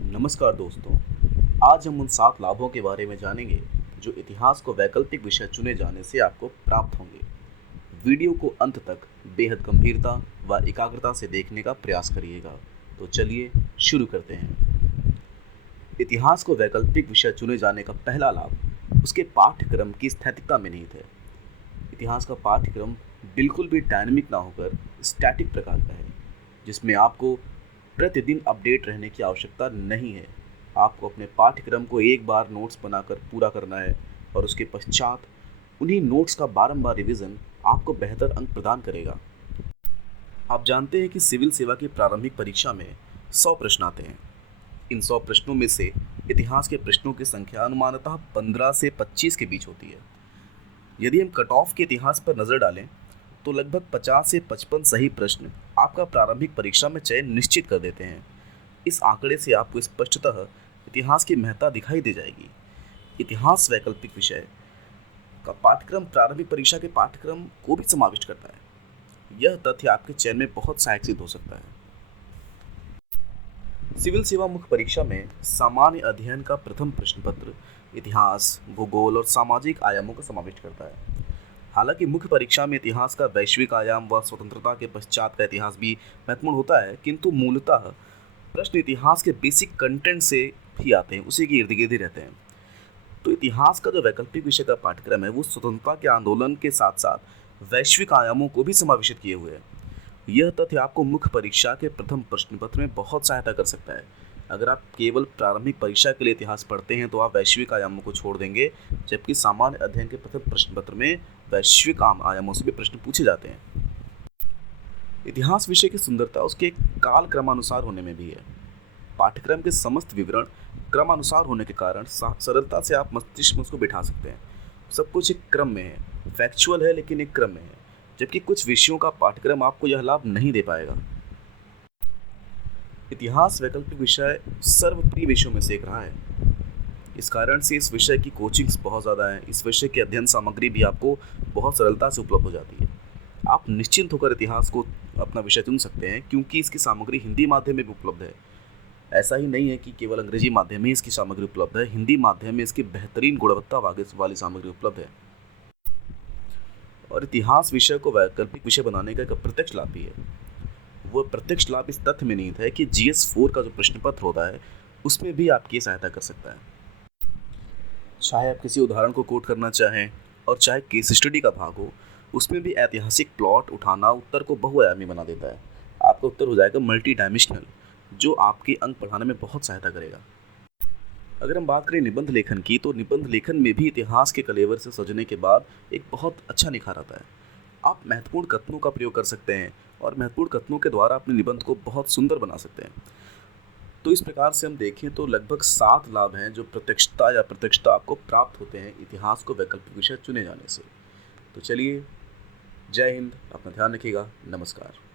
नमस्कार दोस्तों। आज हम उन 7 लाभों के बारे में जानेंगे जो इतिहास को वैकल्पिक विषय चुने जाने से आपको प्राप्त होंगे। वीडियो को अंत तक बेहद गंभीरता व एकाग्रता से देखने का प्रयास करिएगा। तो चलिए शुरू करते हैं। इतिहास को वैकल्पिक विषय चुने जाने का पहला लाभ उसके पाठ्यक्रम की स्थैतिकता में निहित है। इतिहास का पाठ्यक्रम बिल्कुल भी डायनामिक ना होकर स्टैटिक प्रकार का है, जिसमें आपको प्रतिदिन अपडेट रहने की आवश्यकता नहीं है। आपको अपने पाठ्यक्रम को एक बार नोट्स बनाकर पूरा करना है और उसके पश्चात उन्हीं नोट्स का बारंबार रिवीजन आपको बेहतर अंक प्रदान करेगा। आप जानते हैं कि सिविल सेवा की प्रारंभिक परीक्षा में 100 प्रश्न आते हैं। इन 100 प्रश्नों में से इतिहास के प्रश्नों की संख्या अनुमानतः 15 से 25 के बीच होती है। यदि हम कट ऑफ के इतिहास पर नज़र डालें तो लगभग 50 से 55 सही प्रश्न आपका प्रारंभिक परीक्षा में चयन निश्चित कर देते हैं। इस आंकड़े से आपको स्पष्टतः इतिहास की महत्ता दिखाई दे जाएगी। इतिहास वैकल्पिक विषय का पाठ्यक्रम प्रारंभिक परीक्षा के पाठ्यक्रम को भी समाविष्ट करता है। यह तथ्य आपके चयन में बहुत सहायक सिद्ध हो सकता है। सिविल सेवा मुख्य परीक्षा में सामान्य अध्ययन का प्रथम प्रश्न पत्र इतिहास, भूगोल और सामाजिक आयामों का समाविष्ट करता है। हालांकि मुख्य परीक्षा में इतिहास का वैश्विक आयाम व स्वतंत्रता के पश्चात का इतिहास भी महत्वपूर्ण होता है, किंतु मूलतः प्रश्न इतिहास के बेसिक कंटेंट से ही आते हैं, उसी के इर्द गिर्द ही रहते हैं। तो इतिहास का जो वैकल्पिक विषय का पाठ्यक्रम है वो स्वतंत्रता के आंदोलन के साथ साथ वैश्विक आयामों को भी समावेशित किए हुए है। यह तथ्य आपको मुख्य परीक्षा के प्रथम प्रश्न पत्र में बहुत सहायता कर सकता है। अगर आप केवल प्रारंभिक परीक्षा के लिए इतिहास पढ़ते हैं तो आप वैश्विक आयामों को छोड़ देंगे, जबकि सामान्य अध्ययन के प्रथम प्रश्न पत्र में वैश्विक आयामों से भी प्रश्न पूछे जाते हैं। इतिहास विषय की सुंदरता उसके काल क्रमानुसार होने में भी है। पाठ्यक्रम के समस्त विवरण क्रमानुसार होने के कारण सरलता से आप मस्तिष्क में उसको बिठा सकते हैं। सब कुछ एक क्रम में है, फैक्चुअल है लेकिन एक क्रम में है, जबकि कुछ विषयों का पाठ्यक्रम आपको यह लाभ नहीं दे पाएगा। इतिहास वैकल्पिक विषय सर्वप्रिय विषयों में से एक रहा है। इस कारण से इस विषय की कोचिंग्स बहुत ज़्यादा हैं। इस विषय की अध्ययन सामग्री भी आपको बहुत सरलता से उपलब्ध हो जाती है। आप निश्चिंत होकर इतिहास को अपना विषय चुन सकते हैं, क्योंकि इसकी सामग्री हिंदी माध्यम में भी उपलब्ध है। ऐसा ही नहीं है कि केवल अंग्रेजी माध्यम में इसकी सामग्री उपलब्ध है, हिंदी माध्यम में इसकी बेहतरीन गुणवत्ता वाली सामग्री उपलब्ध है। और इतिहास विषय को वैकल्पिक विषय बनाने का एक प्रत्यक्ष लाभ भी है। वो प्रत्यक्ष लाभ इस तथ्य में निहित है कि GS4 का जो प्रश्न पत्र होता है उसमें भी आपकी सहायता कर सकता है। चाहे आप किसी उदाहरण को कोट करना चाहें और चाहे केस स्टडी का भाग हो, उसमें भी ऐतिहासिक प्लॉट उठाना उत्तर को बहुआयामी बना देता है। आपका उत्तर हो जाएगा मल्टी डायमेंशनल, जो आपके अंक बढ़ाने में बहुत सहायता करेगा। अगर हम बात करें निबंध लेखन की, तो निबंध लेखन में भी इतिहास के कलेवर से सजने के बाद एक बहुत अच्छा निखार आता है। आप महत्वपूर्ण कथनों का प्रयोग कर सकते हैं और महत्वपूर्ण कथनों के द्वारा अपने निबंध को बहुत सुंदर बना सकते हैं। तो इस प्रकार से हम देखें तो लगभग 7 लाभ हैं जो प्रत्यक्षता आपको प्राप्त होते हैं इतिहास को वैकल्पिक विषय चुने जाने से। तो चलिए, जय हिंद, अपना ध्यान रखिएगा। नमस्कार।